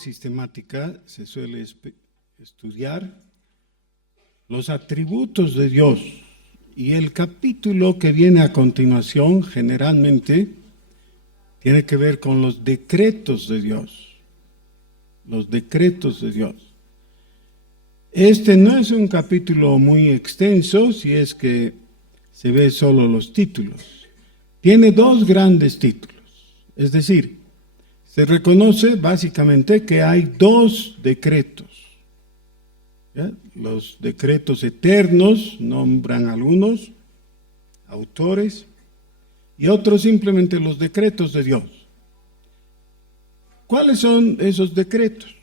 sistemática se suele estudiar los atributos de Dios, y el capítulo que viene a continuación generalmente tiene que ver con los decretos de Dios. Los decretos de Dios. Este no es un capítulo muy extenso si es que se ve solo los títulos. Tiene dos grandes títulos, es decir, se reconoce básicamente que hay dos decretos. ¿Ya? Los decretos eternos nombran algunos autores y otros simplemente los decretos de Dios. ¿Cuáles son esos decretos?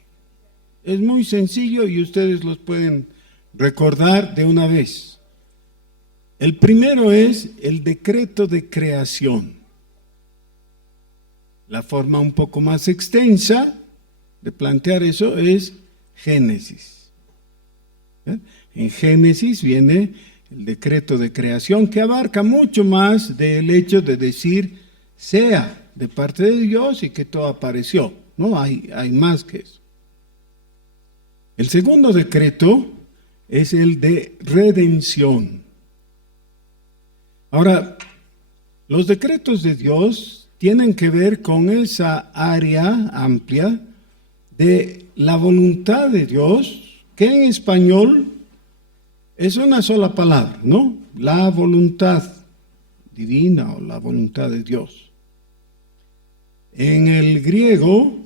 Es muy sencillo y ustedes los pueden recordar de una vez. El primero es el decreto de creación. La forma un poco más extensa de plantear eso es Génesis. En Génesis viene el decreto de creación que abarca mucho más del hecho de decir sea de parte de Dios y que todo apareció. No, hay más que eso. El segundo decreto es el de redención. Ahora, los decretos de Dios tienen que ver con esa área amplia de la voluntad de Dios, que en español es una sola palabra, ¿no? La voluntad divina o la voluntad de Dios. En el griego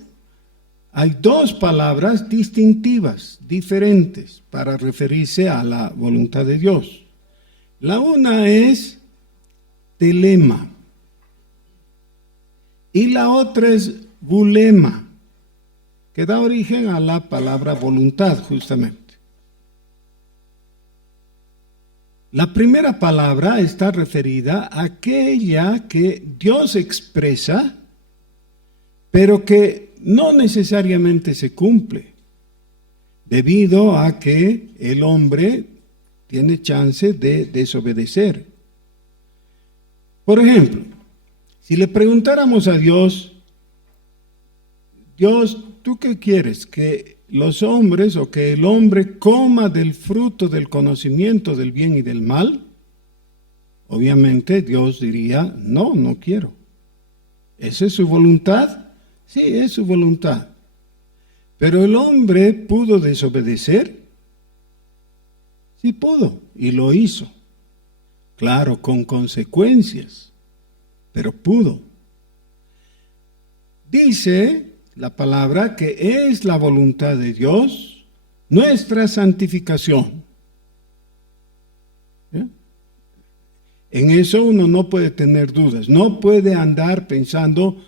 hay dos palabras distintivas, diferentes, para referirse a la voluntad de Dios. La una es telema y la otra es bulema, que da origen a la palabra voluntad justamente. La primera palabra está referida a aquella que Dios expresa, pero que no necesariamente se cumple, debido a que el hombre tiene chance de desobedecer. Por ejemplo, si le preguntáramos a Dios, Dios, ¿tú qué quieres? ¿Que los hombres o que el hombre coma del fruto del conocimiento del bien y del mal? Obviamente Dios diría, no, no quiero. ¿Esa es su voluntad? Sí, es su voluntad. Pero el hombre pudo desobedecer. Sí pudo, y lo hizo. Claro, con consecuencias, pero pudo. Dice la palabra que es la voluntad de Dios nuestra santificación. ¿Eh? En eso uno no puede tener dudas, no puede andar pensando,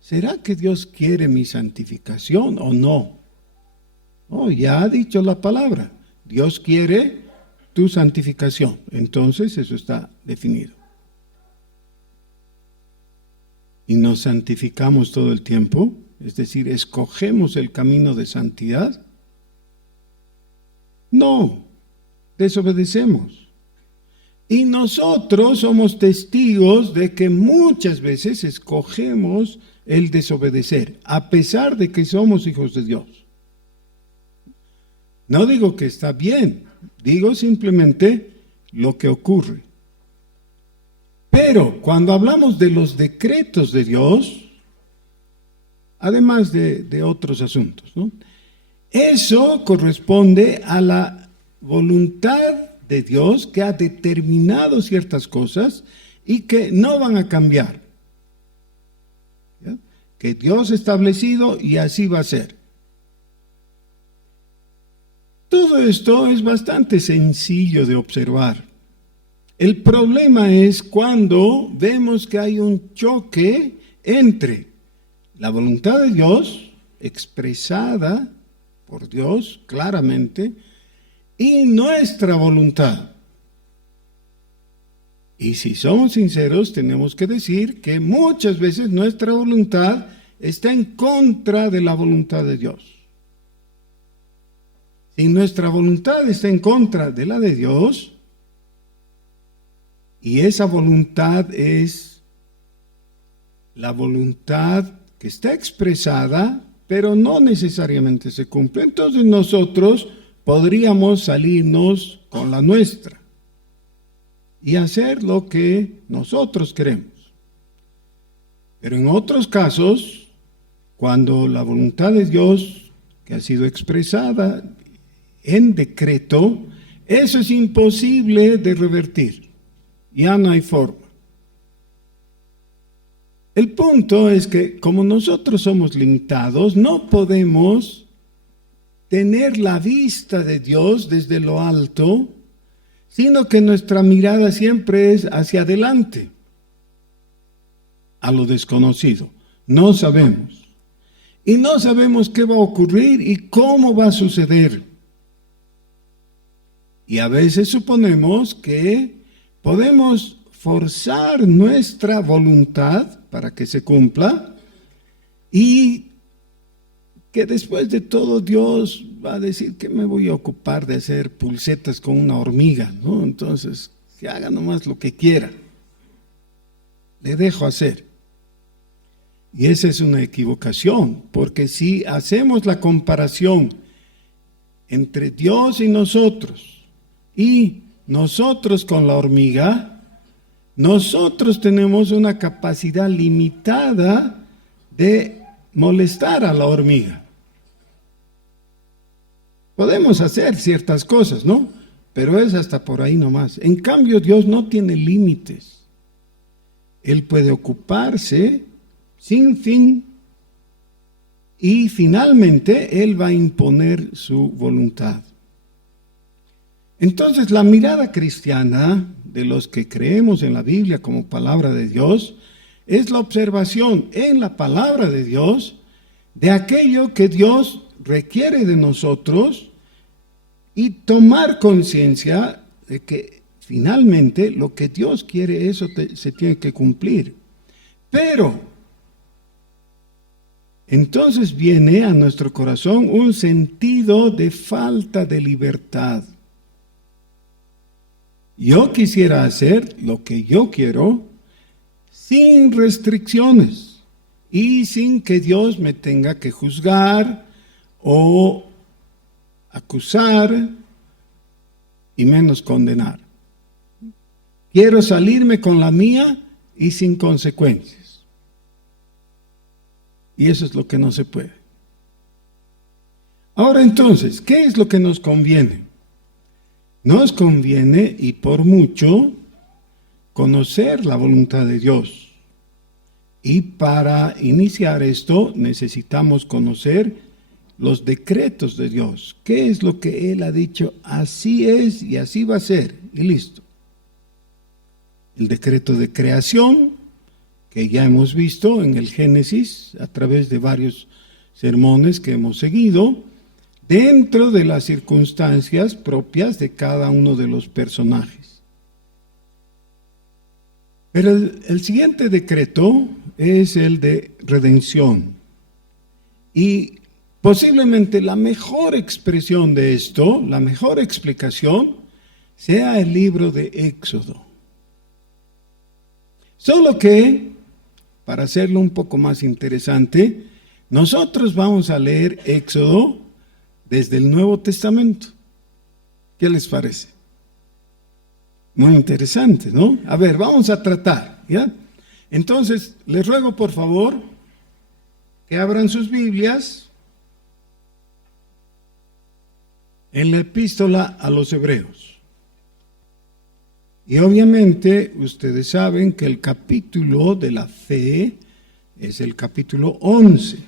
¿será que Dios quiere mi santificación o no? No, ya ha dicho la palabra, Dios quiere tu santificación, entonces eso está definido. ¿Y nos santificamos todo el tiempo? Es decir, ¿escogemos el camino de santidad? No, desobedecemos. Y nosotros somos testigos de que muchas veces escogemos el desobedecer, a pesar de que somos hijos de Dios. No digo que está bien, digo simplemente lo que ocurre. Pero cuando hablamos de los decretos de Dios, además de otros asuntos, ¿no? Eso corresponde a la voluntad de Dios que ha determinado ciertas cosas y que no van a cambiar. ¿Ya? Que Dios ha establecido y así va a ser. Todo esto es bastante sencillo de observar. El problema es cuando vemos que hay un choque entre la voluntad de Dios, expresada por Dios claramente, y nuestra voluntad. Y si somos sinceros, tenemos que decir que muchas veces nuestra voluntad está en contra de la voluntad de Dios. Si nuestra voluntad está en contra de la de Dios, y esa voluntad es la voluntad que está expresada pero no necesariamente se cumple. Entonces nosotros podríamos salirnos con la nuestra y hacer lo que nosotros queremos. Pero en otros casos, cuando la voluntad de Dios, que ha sido expresada en decreto, eso es imposible de revertir. Ya no hay forma. El punto es que como nosotros somos limitados, no podemos tener la vista de Dios desde lo alto, sino que nuestra mirada siempre es hacia adelante, a lo desconocido. No sabemos. Y no sabemos qué va a ocurrir y cómo va a suceder. Y a veces suponemos que podemos forzar nuestra voluntad para que se cumpla y que después de todo Dios va a decir que me voy a ocupar de hacer pulsetas con una hormiga, ¿no? Entonces, que haga nomás lo que quiera. Le dejo hacer. Y esa es una equivocación, porque si hacemos la comparación entre Dios y nosotros con la hormiga, nosotros tenemos una capacidad limitada de molestar a la hormiga. Podemos hacer ciertas cosas, ¿no? Pero es hasta por ahí nomás. En cambio, Dios no tiene límites. Él puede ocuparse sin fin y finalmente Él va a imponer su voluntad. Entonces, la mirada cristiana de los que creemos en la Biblia como palabra de Dios es la observación en la palabra de Dios de aquello que Dios requiere de nosotros y tomar conciencia de que finalmente lo que Dios quiere, eso se tiene que cumplir. Pero entonces viene a nuestro corazón un sentido de falta de libertad. Yo quisiera hacer lo que yo quiero sin restricciones y sin que Dios me tenga que juzgar o acusar y menos condenar. Quiero salirme con la mía y sin consecuencias. Y eso es lo que no se puede. Ahora entonces, ¿qué es lo que nos conviene? Nos conviene, y por mucho, conocer la voluntad de Dios. Y para iniciar esto necesitamos conocer los decretos de Dios. ¿Qué es lo que Él ha dicho? Así es y así va a ser. Y listo. El decreto de creación, que ya hemos visto en el Génesis a través de varios sermones que hemos seguido, dentro de las circunstancias propias de cada uno de los personajes. Pero el siguiente decreto es el de redención. Y posiblemente la mejor expresión de esto, la mejor explicación, sea el libro de Éxodo. Solo que, para hacerlo un poco más interesante, nosotros vamos a leer Éxodo desde el Nuevo Testamento. ¿Qué les parece? Muy interesante, ¿no? A ver, vamos a tratar, ¿ya? Entonces, les ruego por favor que abran sus Biblias en la epístola a los Hebreos. Y obviamente ustedes saben que el capítulo de la fe es el capítulo 11.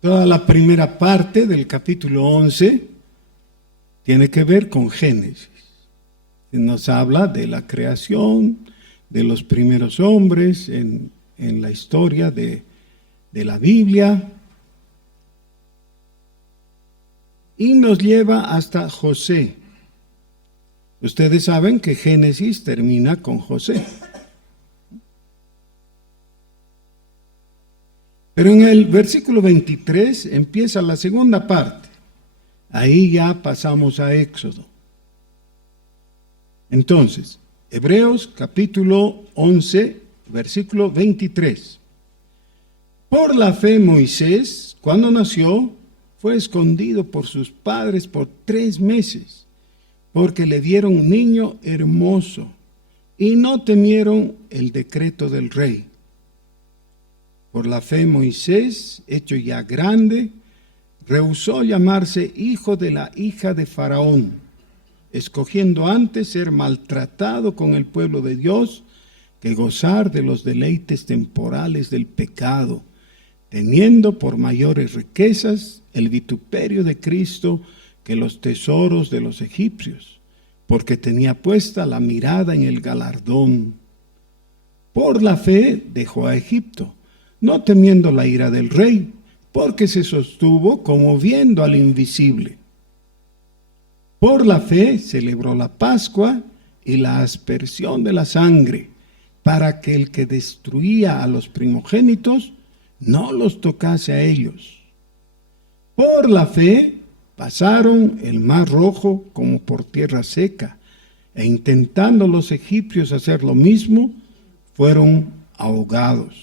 Toda la primera parte del capítulo 11 tiene que ver con Génesis. Nos habla de la creación, de los primeros hombres en la historia de la Biblia. Y nos lleva hasta José. Ustedes saben que Génesis termina con José. Pero en el versículo 23 empieza la segunda parte. Ahí ya pasamos a Éxodo. Entonces, Hebreos capítulo 11, versículo 23. Por la fe Moisés, cuando nació, fue escondido por sus padres por 3 meses, porque le dieron un niño hermoso y no temieron el decreto del rey. Por la fe Moisés, hecho ya grande, rehusó llamarse hijo de la hija de Faraón, escogiendo antes ser maltratado con el pueblo de Dios que gozar de los deleites temporales del pecado, teniendo por mayores riquezas el vituperio de Cristo que los tesoros de los egipcios, porque tenía puesta la mirada en el galardón. Por la fe dejó a Egipto, no temiendo la ira del rey, porque se sostuvo como viendo al invisible. Por la fe celebró la Pascua y la aspersión de la sangre, para que el que destruía a los primogénitos no los tocase a ellos. Por la fe pasaron el mar Rojo como por tierra seca, e intentando los egipcios hacer lo mismo, fueron ahogados.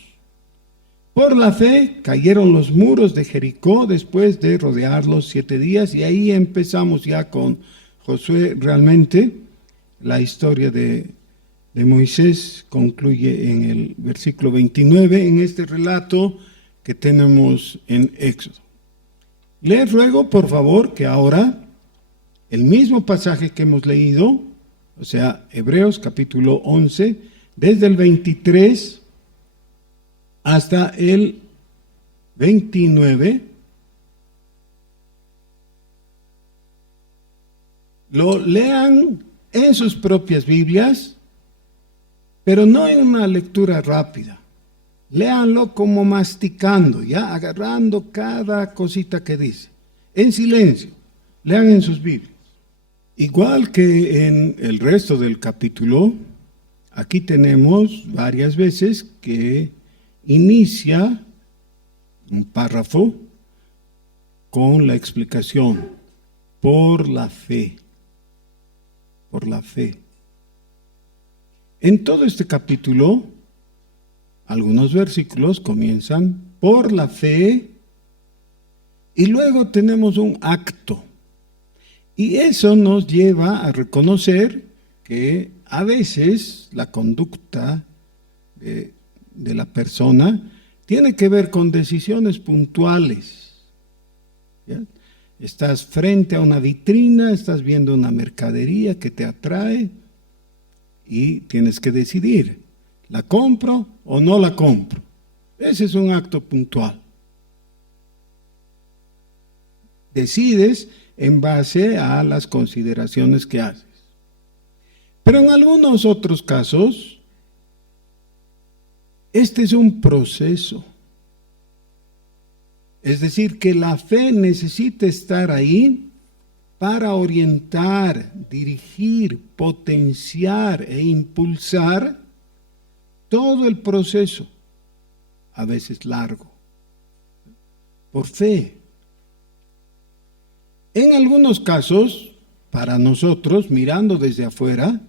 Por la fe cayeron los muros de Jericó después de rodearlos 7 días, y ahí empezamos ya con Josué. Realmente la historia de Moisés concluye en el versículo 29, en este relato que tenemos en Éxodo. Les ruego, por favor, que ahora el mismo pasaje que hemos leído, o sea, Hebreos capítulo 11, desde el 23 hasta el 29, lo lean en sus propias Biblias, pero no en una lectura rápida. Léanlo como masticando, ya agarrando cada cosita que dice, en silencio. Lean en sus Biblias. Igual que en el resto del capítulo, aquí tenemos varias veces que inicia un párrafo con la explicación, por la fe, por la fe. En todo este capítulo, algunos versículos comienzan por la fe y luego tenemos un acto. Y eso nos lleva a reconocer que a veces la conducta de la persona tiene que ver con decisiones puntuales. ¿Ya? Estás frente a una vitrina, estás viendo una mercadería que te atrae y tienes que decidir, ¿la compro o no la compro? Ese es un acto puntual. Decides en base a las consideraciones que haces. Pero en algunos otros casos, este es un proceso. Es decir, que la fe necesita estar ahí para orientar, dirigir, potenciar e impulsar todo el proceso, a veces largo, por fe. En algunos casos, para nosotros, mirando desde afuera,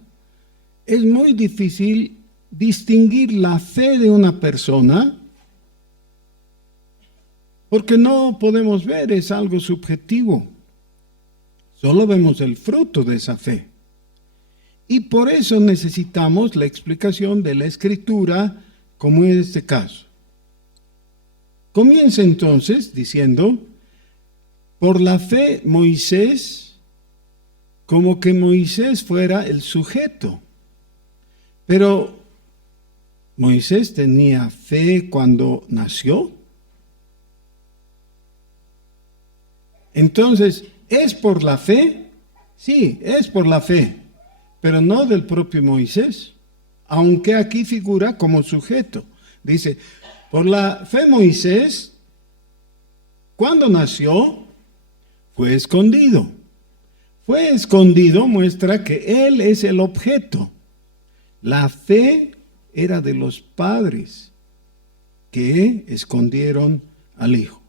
es muy difícil distinguir la fe de una persona, porque no podemos ver, es algo subjetivo. Solo vemos el fruto de esa fe. Y por eso necesitamos la explicación de la Escritura, como en este caso. Comienza entonces diciendo, por la fe Moisés, como que Moisés fuera el sujeto. Pero Moisés tenía fe cuando nació. Entonces, ¿es por la fe? Sí, es por la fe, pero no del propio Moisés, aunque aquí figura como sujeto. Dice, por la fe Moisés, cuando nació, fue escondido. Fue escondido muestra que él es el objeto. La fe era de los padres que escondieron al hijo.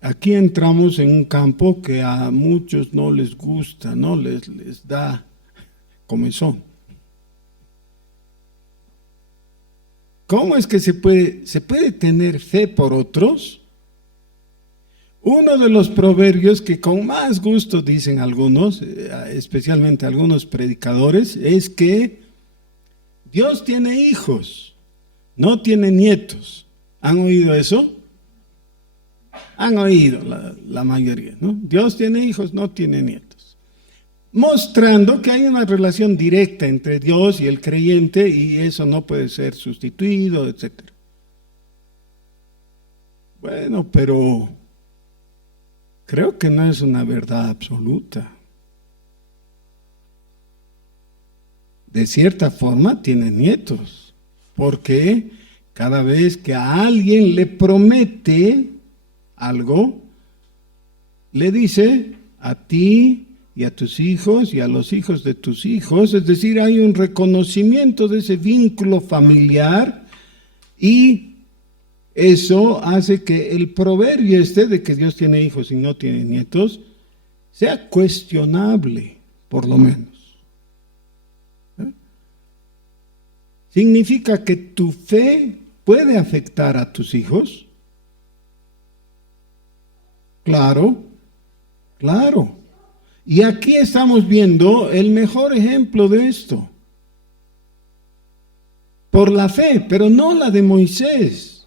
Aquí entramos en un campo que a muchos no les gusta, no les da comezón. ¿cómo es que se puede tener fe por otros? Uno de los proverbios que con más gusto dicen algunos, especialmente algunos predicadores, es que Dios tiene hijos, no tiene nietos. ¿Han oído eso? Han oído la mayoría, ¿no? Dios tiene hijos, no tiene nietos. Mostrando que hay una relación directa entre Dios y el creyente y eso no puede ser sustituido, etc. Bueno, pero creo que no es una verdad absoluta. De cierta forma tiene nietos, porque cada vez que a alguien le promete algo, le dice a ti y a tus hijos y a los hijos de tus hijos, es decir, hay un reconocimiento de ese vínculo familiar y eso hace que el proverbio de que Dios tiene hijos y no tiene nietos sea cuestionable, por lo menos. ¿Significa que tu fe puede afectar a tus hijos? Claro, claro. Y aquí estamos viendo el mejor ejemplo de esto. Por la fe, pero no la de Moisés,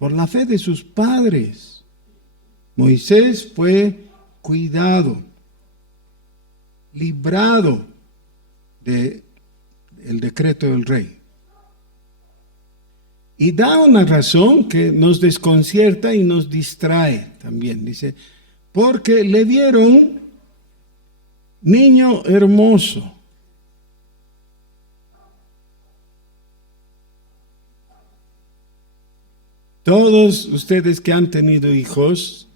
por la fe de sus padres. Moisés fue cuidado, librado del decreto del rey. Y da una razón que nos desconcierta y nos distrae también. Dice, porque le vieron niño hermoso. Todos ustedes que han tenido hijos,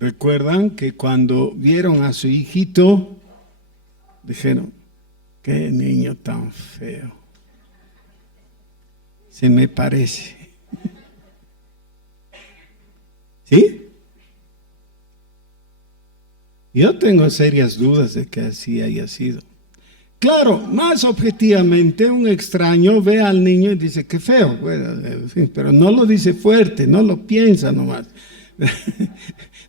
recuerdan que cuando vieron a su hijito, dijeron, qué niño tan feo. Se me parece. ¿Sí? Yo tengo serias dudas de que así haya sido. Claro, más objetivamente, un extraño ve al niño y dice, qué feo. Bueno, pero no lo dice fuerte, no lo piensa nomás.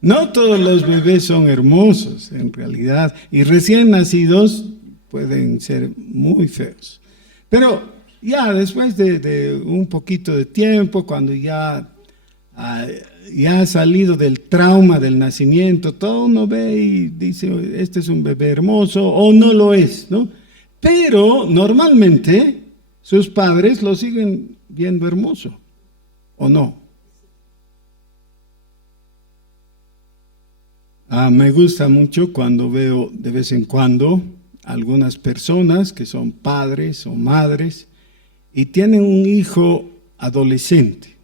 No todos los bebés son hermosos, en realidad, y recién nacidos pueden ser muy feos. Pero ya después de un poquito de tiempo, cuando ya ha salido del trauma del nacimiento, todo uno ve y dice, este es un bebé hermoso, o no lo es, ¿no? Pero normalmente sus padres lo siguen viendo hermoso, ¿o no? Me gusta mucho cuando veo de vez en cuando algunas personas que son padres o madres y tienen un hijo adolescente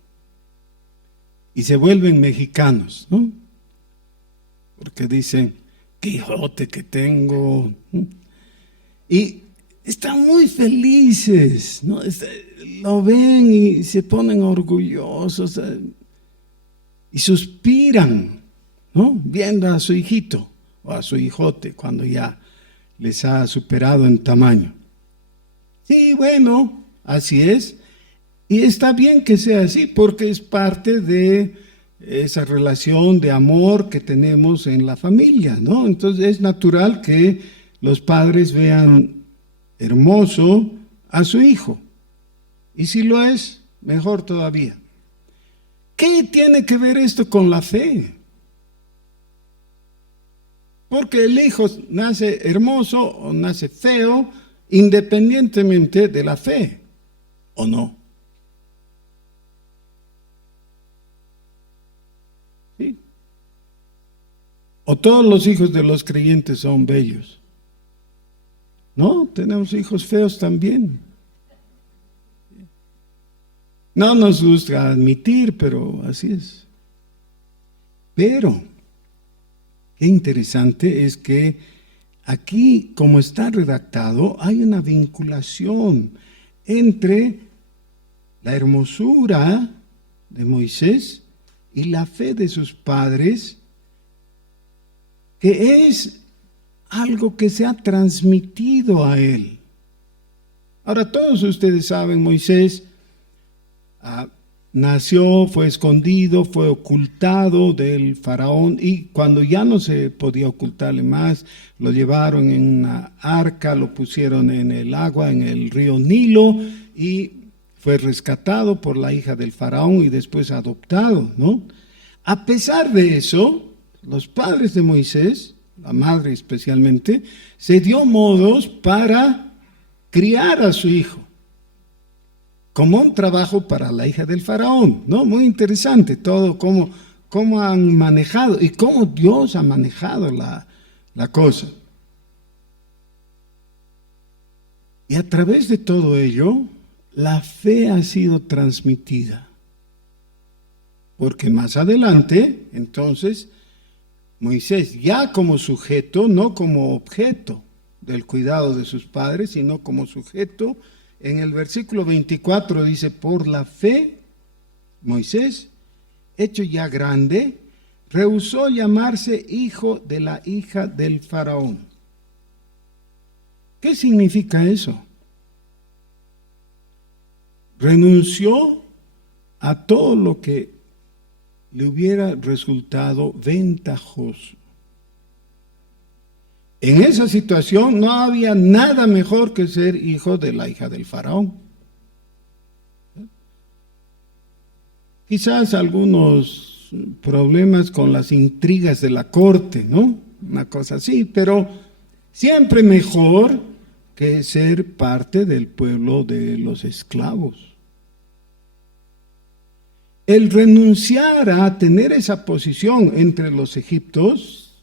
y se vuelven mexicanos, ¿no? Porque dicen, qué hijote que tengo. Y están muy felices, ¿no? Lo ven y se ponen orgullosos y suspiran, ¿no? Viendo a su hijito o a su hijote cuando ya les ha superado en tamaño. Sí, bueno, así es. Y está bien que sea así, porque es parte de esa relación de amor que tenemos en la familia, ¿no? Entonces es natural que los padres vean hermoso a su hijo. Y si lo es, mejor todavía. ¿Qué tiene que ver esto con la fe? Porque el hijo nace hermoso o nace feo independientemente de la fe, ¿o no? ¿Sí? ¿O todos los hijos de los creyentes son bellos? No, tenemos hijos feos también. No nos gusta admitir, pero así es. Pero qué interesante es que aquí, como está redactado, hay una vinculación entre la hermosura de Moisés y la fe de sus padres, que es algo que se ha transmitido a él. Ahora, todos ustedes saben, Moisés nació, fue escondido, fue ocultado del faraón, y cuando ya no se podía ocultarle más, lo llevaron en una arca, lo pusieron en el agua, en el río Nilo, y fue rescatado por la hija del faraón y después adoptado, ¿no? A pesar de eso, los padres de Moisés, la madre especialmente, se dio modos para criar a su hijo como un trabajo para la hija del faraón, ¿no? Muy interesante todo cómo han manejado y cómo Dios ha manejado la cosa. Y a través de todo ello, la fe ha sido transmitida. Porque más adelante, entonces, Moisés ya como sujeto, no como objeto del cuidado de sus padres, sino como sujeto. En el versículo 24 dice, por la fe, Moisés, hecho ya grande, rehusó llamarse hijo de la hija del faraón. ¿Qué significa eso? Renunció a todo lo que le hubiera resultado ventajoso. En esa situación no había nada mejor que ser hijo de la hija del faraón. Quizás algunos problemas con las intrigas de la corte, ¿no? Una cosa así, pero siempre mejor que ser parte del pueblo de los esclavos. El renunciar a tener esa posición entre los egipcios,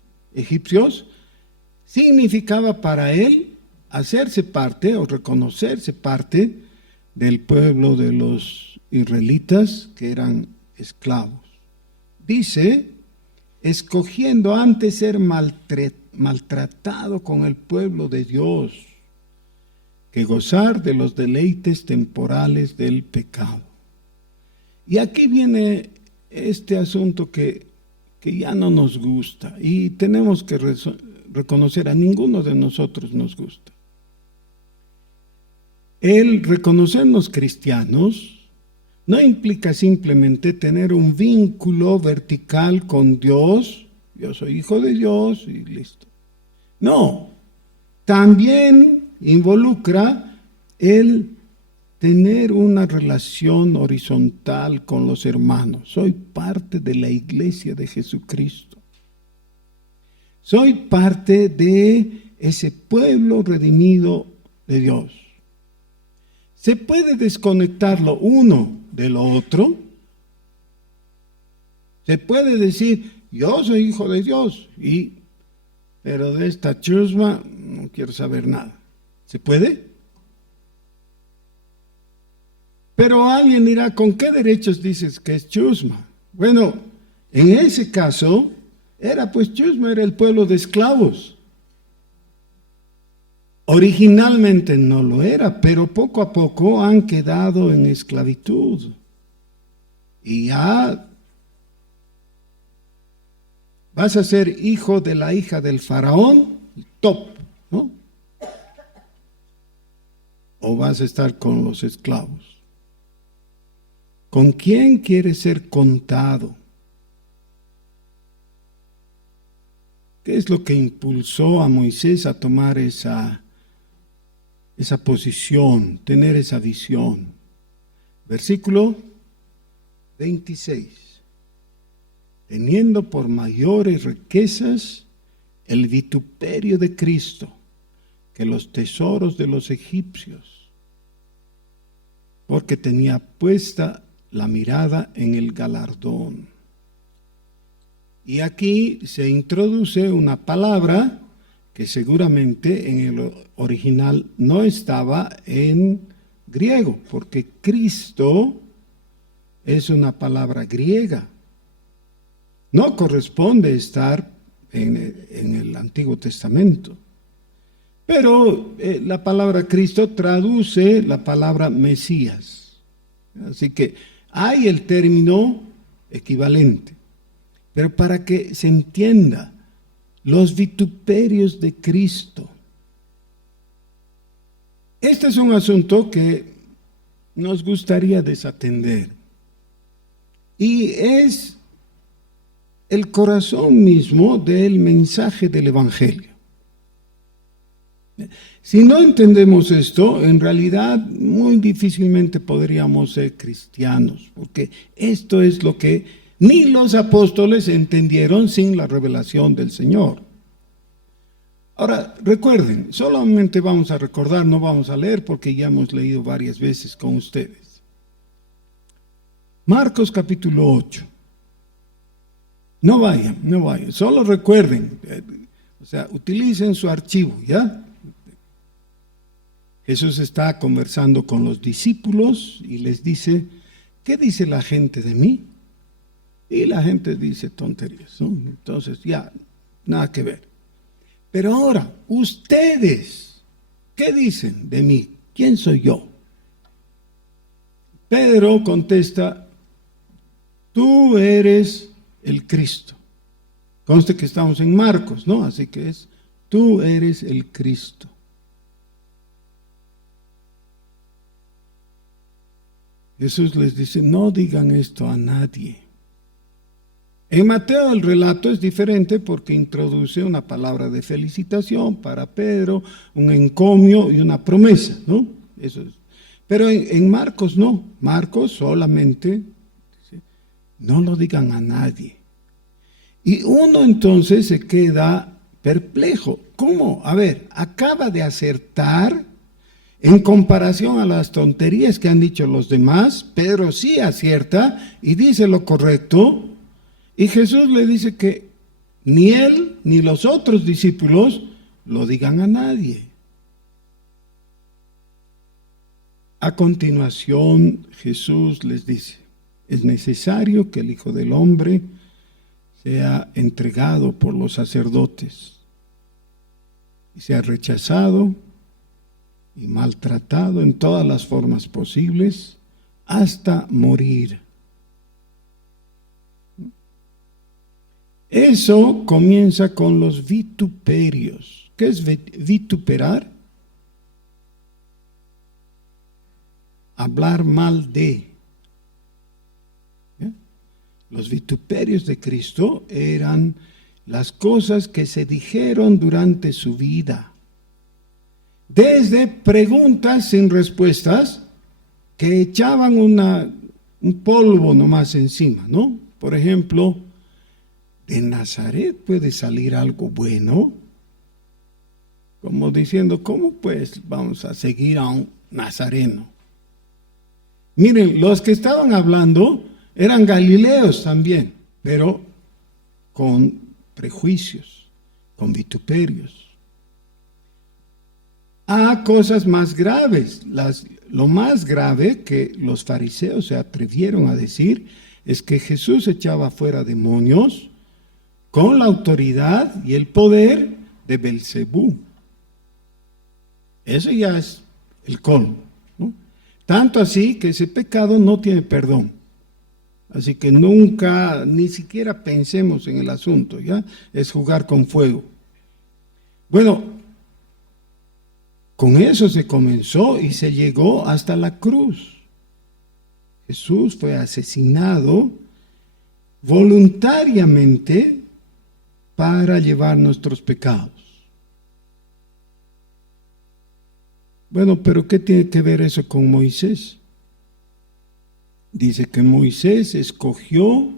significaba para él hacerse parte o reconocerse parte del pueblo de los israelitas que eran esclavos. Dice, escogiendo antes ser maltratado con el pueblo de Dios que gozar de los deleites temporales del pecado. Y aquí viene este asunto que ya no nos gusta y tenemos que reconocer, a ninguno de nosotros nos gusta. El reconocernos cristianos no implica simplemente tener un vínculo vertical con Dios, yo soy hijo de Dios y listo. No, también involucra el tener una relación horizontal con los hermanos. Soy parte de la iglesia de Jesucristo. Soy parte de ese pueblo redimido de Dios. ¿Se puede desconectar lo uno de lo otro? Se puede decir, yo soy hijo de Dios, pero de esta chusma no quiero saber nada. ¿Se puede? Pero alguien dirá, ¿con qué derechos dices que es chusma? Bueno, en ese caso, chusma era el pueblo de esclavos. Originalmente no lo era, pero poco a poco han quedado en esclavitud. Y ya vas a ser hijo de la hija del faraón, top, ¿no? O vas a estar con los esclavos. ¿Con quién quieres ser contado? ¿Qué es lo que impulsó a Moisés a tomar esa posición, tener esa visión? Versículo 26. Teniendo por mayores riquezas el vituperio de Cristo que los tesoros de los egipcios, porque tenía puesta la mirada en el galardón. Y aquí se introduce una palabra que seguramente en el original no estaba en griego, porque Cristo es una palabra griega. No corresponde estar en el Antiguo Testamento. Pero la palabra Cristo traduce la palabra Mesías. Así que hay el término equivalente. Pero para que se entienda, los vituperios de Cristo Este es un asunto que nos gustaría desatender y es el corazón mismo del mensaje del Evangelio. Si no entendemos esto, en realidad muy difícilmente podríamos ser cristianos, porque esto es lo que ni los apóstoles entendieron sin la revelación del Señor. Ahora, recuerden, solamente vamos a recordar, no vamos a leer porque ya hemos leído varias veces con ustedes. Marcos capítulo 8. No vayan, solo recuerden, o sea, utilicen su archivo, ¿ya? Jesús está conversando con los discípulos y les dice, ¿qué dice la gente de mí? Y la gente dice tonterías, ¿no? Entonces ya, nada que ver. Pero ahora, ustedes, ¿qué dicen de mí? ¿Quién soy yo? Pedro contesta, tú eres el Cristo. Conste que estamos en Marcos, ¿no? Así que es, tú eres el Cristo. Jesús les dice, no digan esto a nadie. En Mateo el relato es diferente porque introduce una palabra de felicitación para Pedro, un encomio y una promesa, ¿no? Eso es. Pero en Marcos no, Marcos solamente dice, no lo digan a nadie. Y uno entonces se queda perplejo. ¿Cómo? A ver, acaba de acertar en comparación a las tonterías que han dicho los demás. Pedro sí acierta y dice lo correcto. Y Jesús le dice que ni él ni los otros discípulos lo digan a nadie. A continuación Jesús les dice, es necesario que el Hijo del Hombre sea entregado por los sacerdotes y sea rechazado y maltratado en todas las formas posibles hasta morir. Eso comienza con los vituperios. ¿Qué es vituperar? Hablar mal de. ¿Ya? Los vituperios de Cristo eran las cosas que se dijeron durante su vida. Desde preguntas sin respuestas que echaban un polvo nomás encima, ¿no? Por ejemplo, ¿de Nazaret puede salir algo bueno? Como diciendo, ¿cómo pues vamos a seguir a un nazareno? Miren, los que estaban hablando eran galileos también, pero con prejuicios, con vituperios. Cosas más graves. Lo más grave que los fariseos se atrevieron a decir es que Jesús echaba fuera demonios con la autoridad y el poder de Belcebú. Eso ya es el colmo, ¿no? Tanto así que ese pecado no tiene perdón. Así que nunca, ni siquiera pensemos en el asunto, ¿ya? Es jugar con fuego. Bueno, con eso se comenzó y se llegó hasta la cruz. Jesús fue asesinado voluntariamente para llevar nuestros pecados. Bueno, pero ¿qué tiene que ver eso con Moisés? Dice que Moisés escogió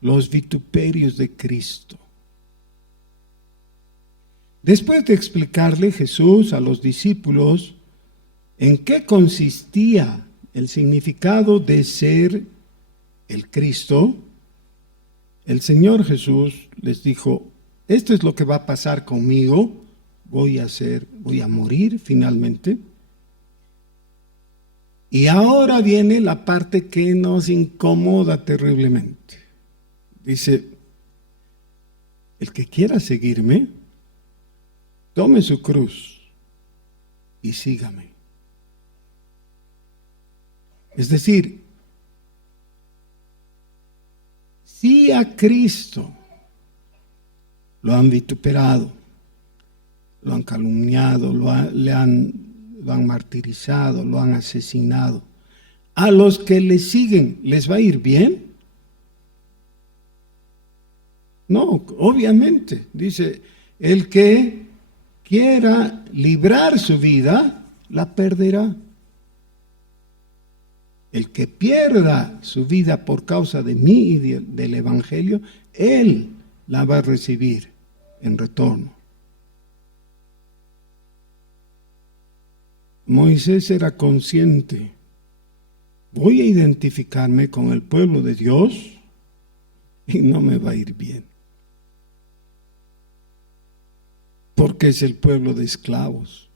los vituperios de Cristo. Después de explicarle Jesús a los discípulos en qué consistía el significado de ser el Cristo, el Señor Jesús les dijo, esto es lo que va a pasar conmigo, voy a morir finalmente. Y ahora viene la parte que nos incomoda terriblemente. Dice, el que quiera seguirme, tome su cruz y sígame. Es decir, si a Cristo lo han vituperado, lo han calumniado, le han lo han martirizado, lo han asesinado. A los que le siguen, ¿les va a ir bien? No, obviamente. Dice, el que quiera librar su vida, la perderá. El que pierda su vida por causa de mí y del Evangelio, él la va a recibir en retorno. Moisés era consciente. Voy a identificarme con el pueblo de Dios y no me va a ir bien. Porque es el pueblo de esclavos.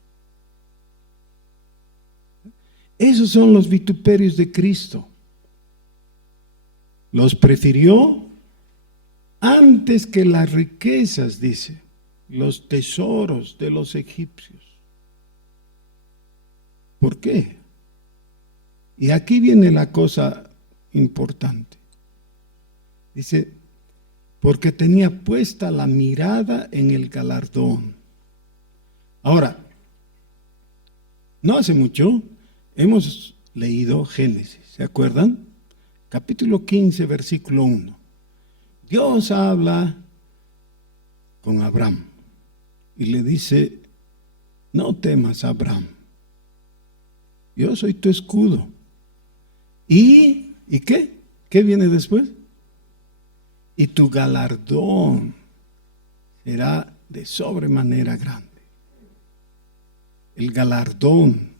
Esos son los vituperios de Cristo. Los prefirió antes que las riquezas, dice, los tesoros de los egipcios. ¿Por qué? Y aquí viene la cosa importante. Dice, porque tenía puesta la mirada en el galardón. Ahora, no hace mucho hemos leído Génesis, ¿se acuerdan? Capítulo 15, versículo 1. Dios habla con Abraham y le dice, no temas, Abraham, yo soy tu escudo. ¿Y qué? ¿Qué viene después? Y tu galardón será de sobremanera grande. El galardón,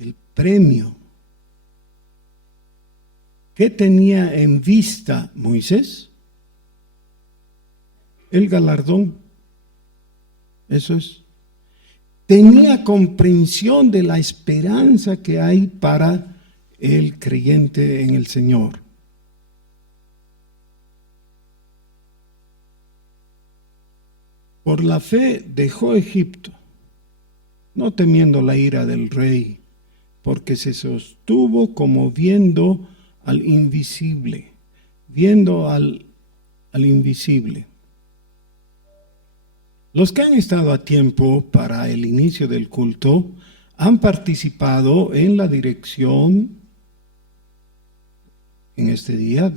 el premio. ¿Qué tenía en vista Moisés? El galardón. Eso es. Tenía comprensión de la esperanza que hay para el creyente en el Señor. Por la fe dejó Egipto, no temiendo la ira del rey, porque se sostuvo como viendo al invisible, viendo al invisible. Los que han estado a tiempo para el inicio del culto han participado en la dirección en este día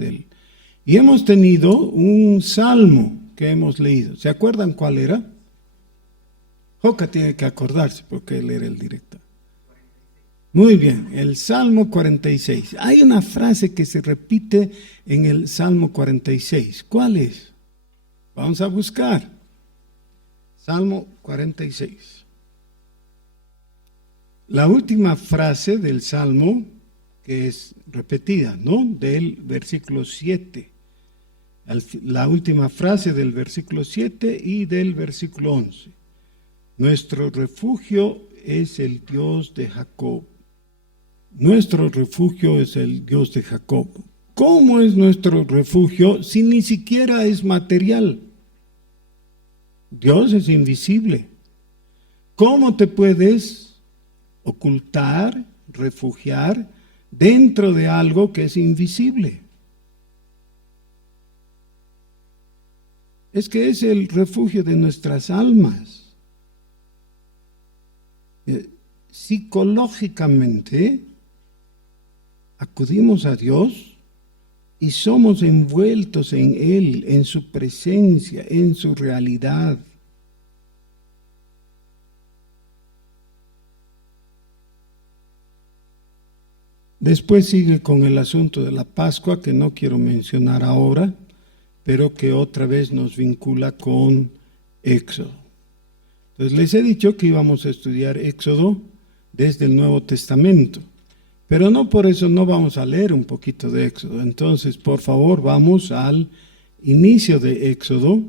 y hemos tenido un salmo que hemos leído. ¿Se acuerdan cuál era? Joca tiene que acordarse porque él era el director. Muy bien, el Salmo 46. Hay una frase que se repite en el Salmo 46. ¿Cuál es? Vamos a buscar. Salmo 46. La última frase del Salmo, que es repetida, ¿no? Del versículo 7. La última frase del versículo 7 y del versículo 11. Nuestro refugio es el Dios de Jacob. Nuestro refugio es el Dios de Jacob. ¿Cómo es nuestro refugio si ni siquiera es material? Dios es invisible. ¿Cómo te puedes ocultar, refugiar dentro de algo que es invisible? Es que es el refugio de nuestras almas. Psicológicamente acudimos a Dios y somos envueltos en Él, en su presencia, en su realidad. Después sigue con el asunto de la Pascua, que no quiero mencionar ahora, pero que otra vez nos vincula con Éxodo. Entonces les he dicho que íbamos a estudiar Éxodo desde el Nuevo Testamento, pero no por eso no vamos a leer un poquito de Éxodo. Entonces, por favor, vamos al inicio de Éxodo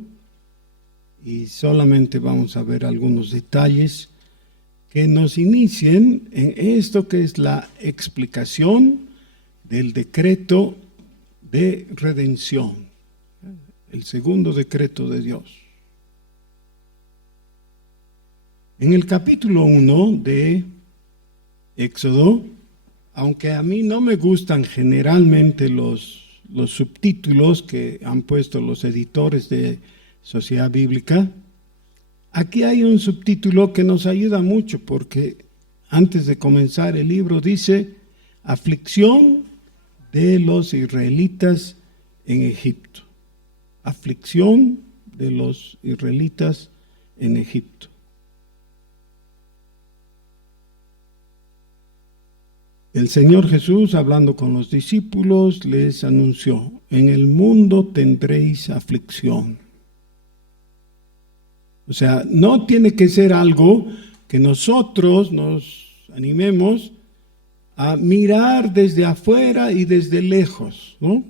y solamente vamos a ver algunos detalles que nos inicien en esto que es la explicación del decreto de redención, el segundo decreto de Dios. En el capítulo 1 de Éxodo, aunque a mí no me gustan generalmente los subtítulos que han puesto los editores de Sociedad Bíblica, aquí hay un subtítulo que nos ayuda mucho porque antes de comenzar el libro, dice, aflicción de los israelitas en Egipto. Aflicción de los israelitas en Egipto. El Señor Jesús, hablando con los discípulos, les anunció, en el mundo tendréis aflicción. O sea, no tiene que ser algo que nosotros nos animemos a mirar desde afuera y desde lejos, ¿no?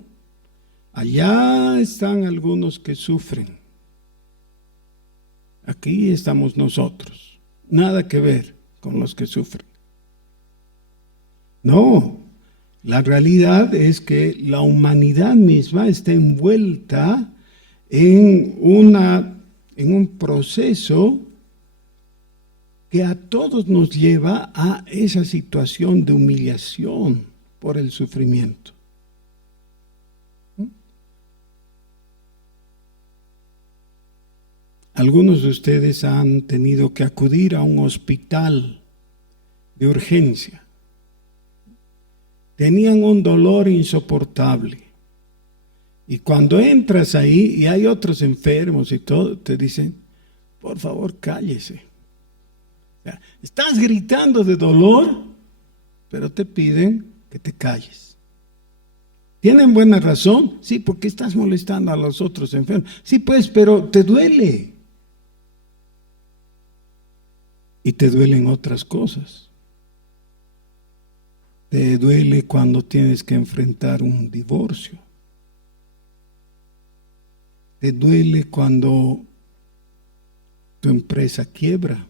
Allá están algunos que sufren. Aquí estamos nosotros. Nada que ver con los que sufren. No, la realidad es que la humanidad misma está envuelta en un proceso que a todos nos lleva a esa situación de humillación por el sufrimiento. Algunos de ustedes han tenido que acudir a un hospital de urgencia. Tenían un dolor insoportable. Y cuando entras ahí y hay otros enfermos y todo, te dicen, por favor, cállese. O sea, estás gritando de dolor, pero te piden que te calles. ¿Tienen buena razón? Sí, porque estás molestando a los otros enfermos. Sí, pues, pero te duele. Y te duelen otras cosas. Te duele cuando tienes que enfrentar un divorcio. Te duele cuando tu empresa quiebra.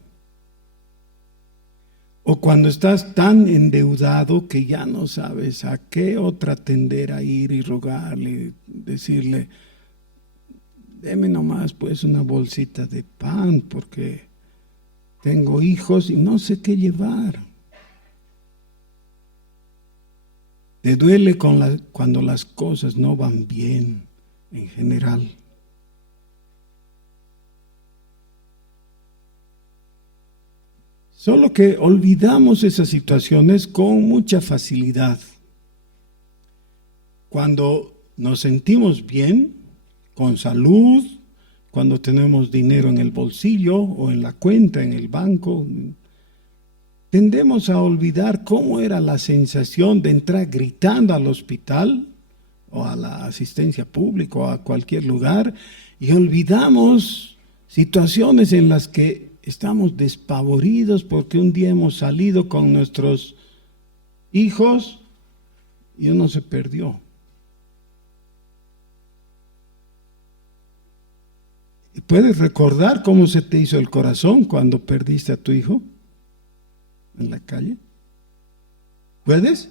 O cuando estás tan endeudado que ya no sabes a qué otra tender a ir y rogarle, decirle, deme nomás pues una bolsita de pan porque tengo hijos y no sé qué llevar. Te duele cuando las cosas no van bien en general. Solo que olvidamos esas situaciones con mucha facilidad. Cuando nos sentimos bien, con salud, cuando tenemos dinero en el bolsillo o en la cuenta, en el banco, tendemos a olvidar cómo era la sensación de entrar gritando al hospital o a la asistencia pública o a cualquier lugar y olvidamos situaciones en las que estamos despavoridos porque un día hemos salido con nuestros hijos y uno se perdió. ¿Puedes recordar cómo se te hizo el corazón cuando perdiste a tu hijo en la calle? ¿Puedes?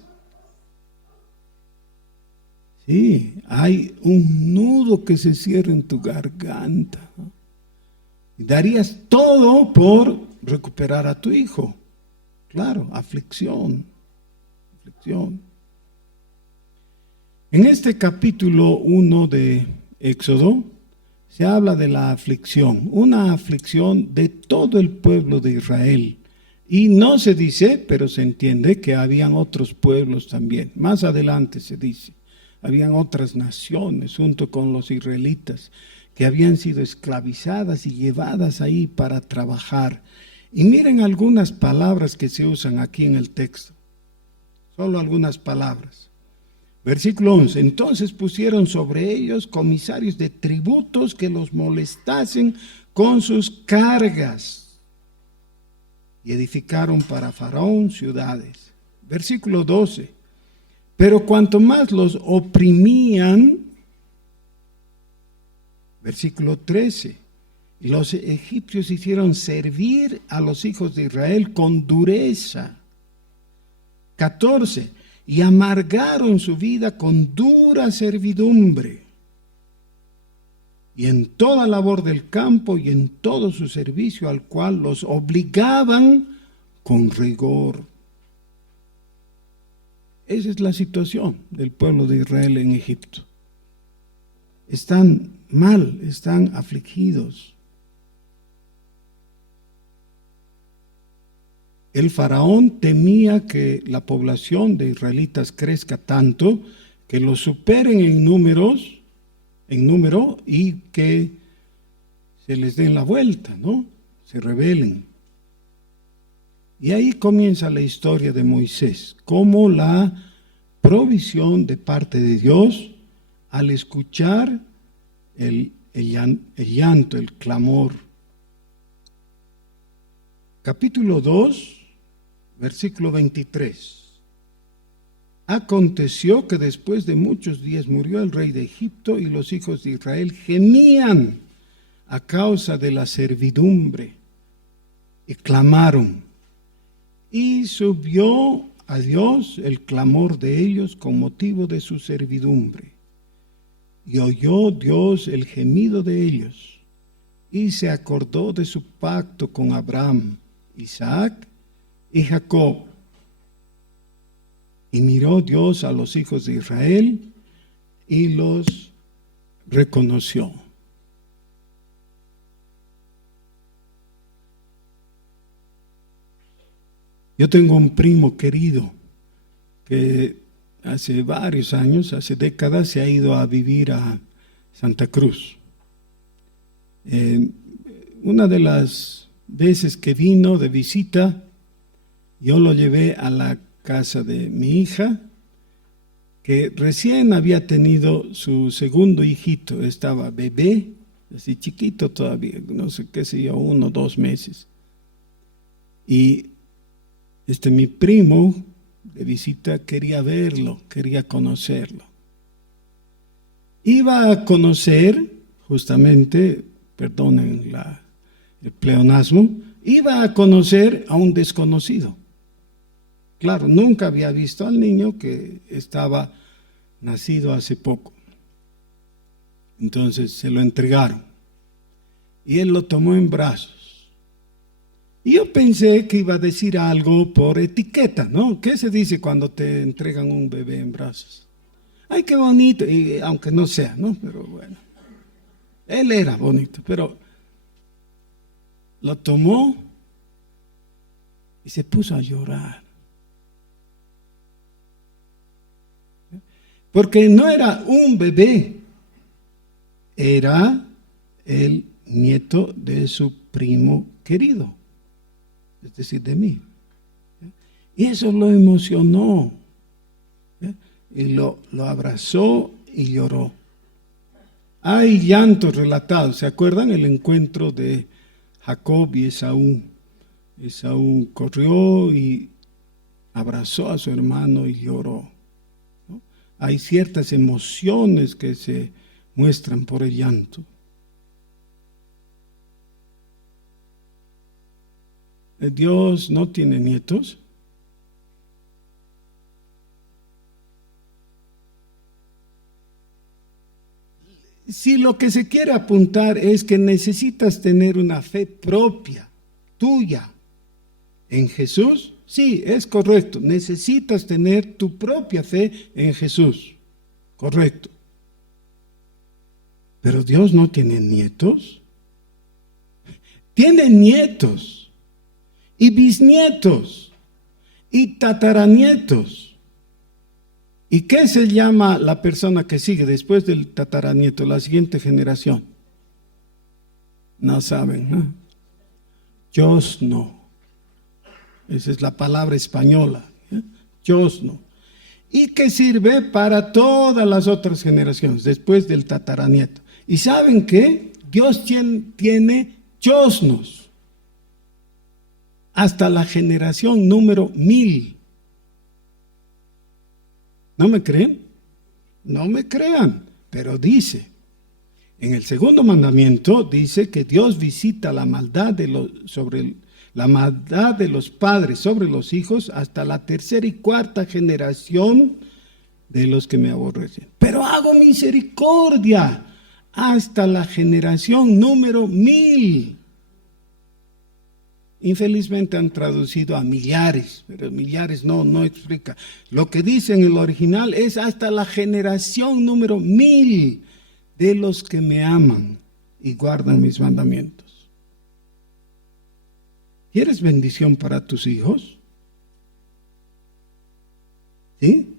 Sí, hay un nudo que se cierra en tu garganta, ¿no? Y darías todo por recuperar a tu hijo. Claro, aflicción. En este capítulo 1 de Éxodo se habla de la aflicción, una aflicción de todo el pueblo de Israel. Y no se dice, pero se entiende que habían otros pueblos también. Más adelante se dice, habían otras naciones junto con los israelitas que habían sido esclavizadas y llevadas ahí para trabajar. Y miren algunas palabras que se usan aquí en el texto. Solo algunas palabras. Versículo 11. Entonces pusieron sobre ellos comisarios de tributos que los molestasen con sus cargas. Y edificaron para Faraón ciudades. Versículo 12. Pero cuanto más los oprimían, versículo 13, y los egipcios hicieron servir a los hijos de Israel con dureza. 14, y amargaron su vida con dura servidumbre. Y en toda labor del campo y en todo su servicio al cual los obligaban con rigor. Esa es la situación del pueblo de Israel en Egipto. Están mal, están afligidos. el faraón temía que la población de israelitas crezca tanto que los superen en número y que se les den la vuelta, ¿no? Se rebelen. Y ahí comienza la historia de Moisés, como la provisión de parte de Dios al escuchar el llanto, el clamor. Capítulo 2, versículo 23. Aconteció que después de muchos días murió el rey de Egipto y los hijos de Israel gemían a causa de la servidumbre y clamaron. Y subió a Dios el clamor de ellos con motivo de su servidumbre. Y oyó Dios el gemido de ellos, y se acordó de su pacto con Abraham, Isaac y Jacob. Y miró Dios a los hijos de Israel y los reconoció. Yo tengo un primo querido que hace varios años, hace décadas, se ha ido a vivir a Santa Cruz. Una de las veces que vino de visita, yo lo llevé a la casa de mi hija, que recién había tenido su segundo hijito, estaba bebé, así chiquito todavía, no sé qué sé yo, 1 o 2 meses. Y mi primo de visita quería verlo, quería conocerlo. Iba a conocer, justamente, perdonen el pleonasmo, iba a conocer a un desconocido. Claro, nunca había visto al niño que estaba nacido hace poco. Entonces se lo entregaron y él lo tomó en brazos. Y yo pensé que iba a decir algo por etiqueta, ¿no? ¿Qué se dice cuando te entregan un bebé en brazos? ¡Ay, qué bonito! Y, aunque no sea, ¿no? Pero bueno, él era bonito, pero lo tomó y se puso a llorar. Porque no era un bebé, era el nieto de su primo querido, es decir, de mí. Y eso lo emocionó, y lo abrazó y lloró. Hay llantos relatados, ¿se acuerdan? El encuentro de Jacob y Esaú. Esaú corrió y abrazó a su hermano y lloró. Hay ciertas emociones que se muestran por el llanto. Dios no tiene nietos. Si lo que se quiere apuntar es que necesitas tener una fe propia, tuya, en Jesús, sí, es correcto. Necesitas tener tu propia fe en Jesús. Correcto. Pero Dios no tiene nietos. Tiene nietos y bisnietos y tataranietos. ¿Y qué se llama la persona que sigue después del tataranieto, la siguiente generación? No saben, ¿no? Yosno. Esa es la palabra española, Yosno. Y que sirve para todas las otras generaciones, después del tataranieto. ¿Y saben qué? Dios tiene yosnos hasta la generación número 1000. ¿No me creen? No me crean, pero dice, en el segundo mandamiento dice que Dios visita la maldad la maldad de los padres sobre los hijos hasta la 3ª y 4ª generación de los que me aborrecen. Pero hago misericordia hasta la generación número 1000. Infelizmente han traducido a millares, pero millares no explica. Lo que dice en el original es hasta la generación número 1000 de los que me aman y guardan mis mandamientos. ¿Quieres bendición para tus hijos? ¿Sí?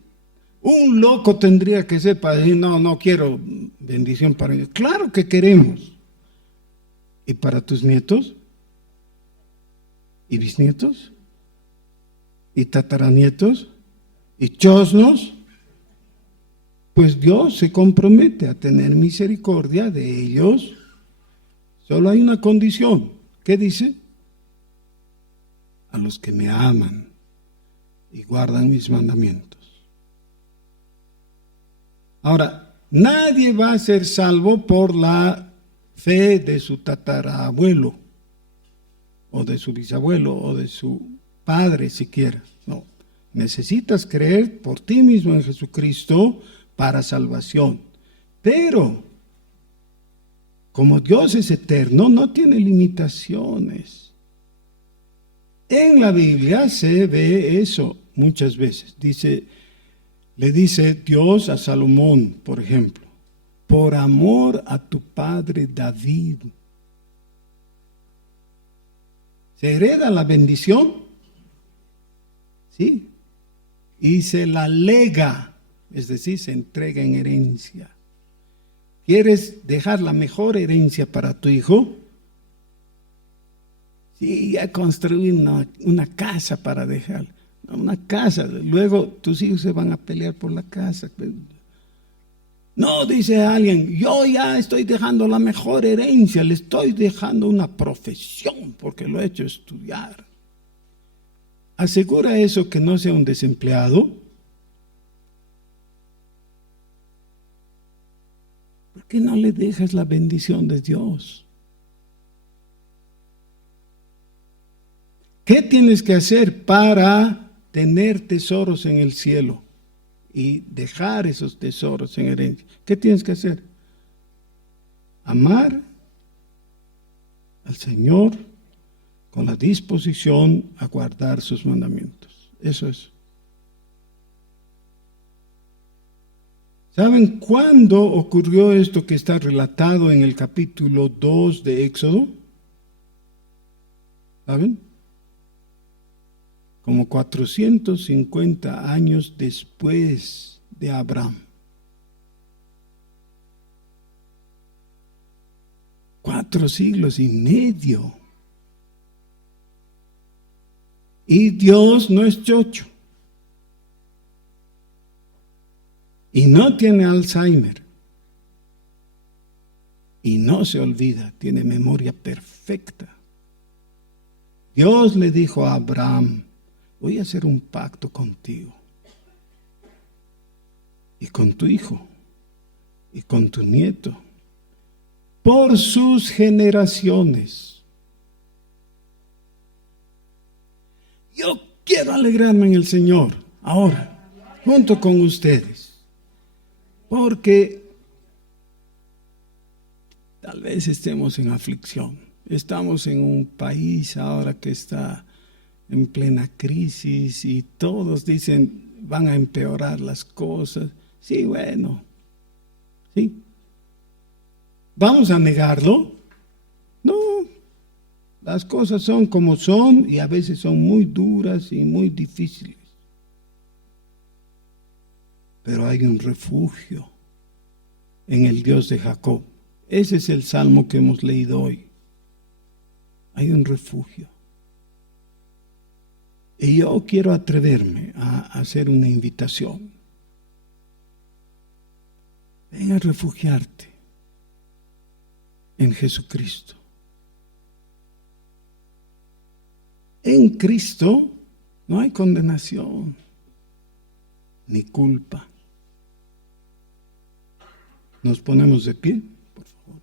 Un loco tendría que ser para decir, no, no quiero bendición para ellos. Claro que queremos. ¿Y para tus nietos? ¿Y bisnietos? ¿Y tataranietos? ¿Y chosnos? Pues Dios se compromete a tener misericordia de ellos. Solo hay una condición. ¿Qué dice? A los que me aman y guardan mis mandamientos. Ahora, nadie va a ser salvo por la fe de su tatarabuelo, o de su bisabuelo, o de su padre siquiera. No, necesitas creer por ti mismo en Jesucristo para salvación. Pero, como Dios es eterno, no tiene limitaciones. En la Biblia se ve eso muchas veces. Le dice Dios a Salomón, por ejemplo, por amor a tu padre David. ¿Se hereda la bendición? Sí. Y se la lega, es decir, se entrega en herencia. ¿Quieres dejar la mejor herencia para tu hijo? Sí, ya construir una casa para dejar. Una casa, luego tus hijos se van a pelear por la casa. No, dice alguien, yo ya estoy dejando la mejor herencia, le estoy dejando una profesión porque lo he hecho estudiar. Asegura eso que no sea un desempleado. ¿Por qué no le dejas la bendición de Dios? ¿Qué tienes que hacer para tener tesoros en el cielo y dejar esos tesoros en herencia? ¿Qué tienes que hacer? Amar al Señor con la disposición a guardar sus mandamientos. Eso es. ¿Saben cuándo ocurrió esto que está relatado en el capítulo 2 de Éxodo? ¿Saben? Como 450 años después de Abraham. 4 siglos y medio. Y Dios no es chocho. Y no tiene Alzheimer. Y no se olvida, tiene memoria perfecta. Dios le dijo a Abraham, voy a hacer un pacto contigo. Y con tu hijo. Y con tu nieto. Por sus generaciones. Yo quiero alegrarme en el Señor ahora, junto con ustedes. Porque tal vez estemos en aflicción. Estamos en un país ahora que está en plena crisis y todos dicen van a empeorar las cosas. Sí, bueno. ¿Sí? ¿Vamos a negarlo? No. Las cosas son como son y a veces son muy duras y muy difíciles. Pero hay un refugio en el Dios de Jacob. Ese es el salmo que hemos leído hoy. Hay un refugio. Y yo quiero atreverme a hacer una invitación. Ven a refugiarte en Jesucristo. En Cristo no hay condenación ni culpa. Nos ponemos de pie, por favor.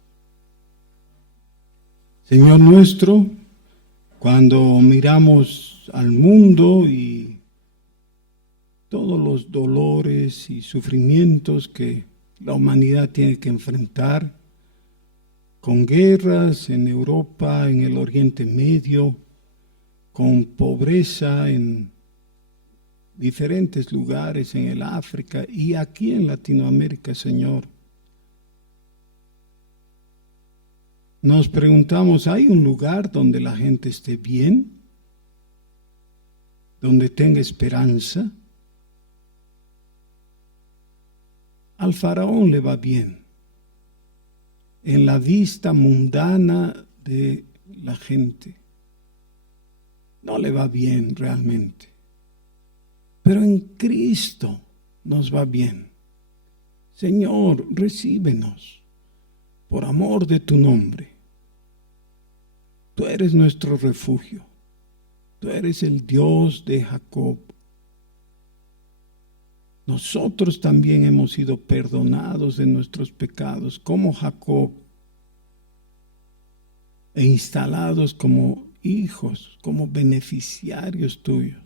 Señor nuestro, cuando miramos al mundo y todos los dolores y sufrimientos que la humanidad tiene que enfrentar, con guerras en Europa, en el Oriente Medio, con pobreza en diferentes lugares, en el África y aquí en Latinoamérica, Señor. Nos preguntamos, ¿hay un lugar donde la gente esté bien? donde tenga esperanza, al faraón le va bien. En la vista mundana de la gente no le va bien realmente. Pero en Cristo nos va bien. Señor, recíbenos por amor de tu nombre. Tú eres nuestro refugio. Tú eres el Dios de Jacob. Nosotros también hemos sido perdonados de nuestros pecados como Jacob e instalados como hijos, como beneficiarios tuyos.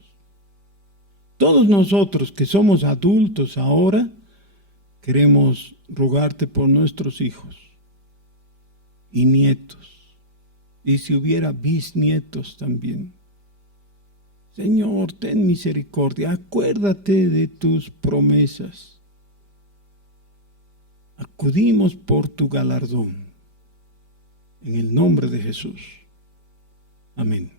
Todos nosotros que somos adultos ahora queremos rogarte por nuestros hijos y nietos, y si hubiera bisnietos también. Señor, ten misericordia, acuérdate de tus promesas. Acudimos por tu galardón. En el nombre de Jesús. Amén.